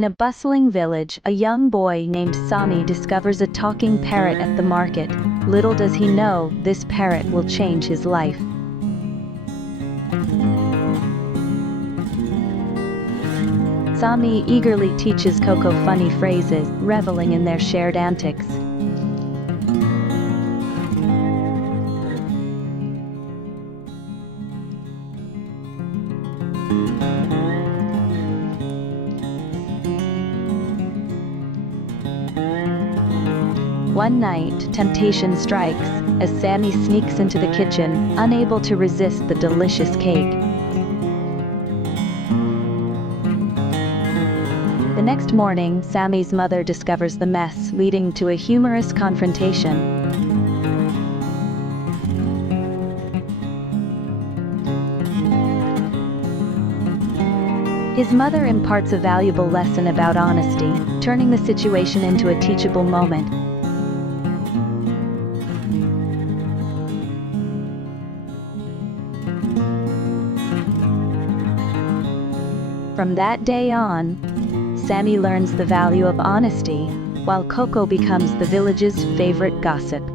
In a bustling village, a young boy named Sami discovers a talking parrot at the market. Little does he know, this parrot will change his life. Sami eagerly teaches Coco funny phrases, reveling in their shared antics. One night, temptation strikes, as Sami sneaks into the kitchen, unable to resist the delicious cake. The next morning, Sami's mother discovers the mess, leading to a humorous confrontation. His mother imparts a valuable lesson about honesty, turning the situation into a teachable moment. From that day on, Sami learns the value of honesty, while Coco becomes the village's favorite gossip.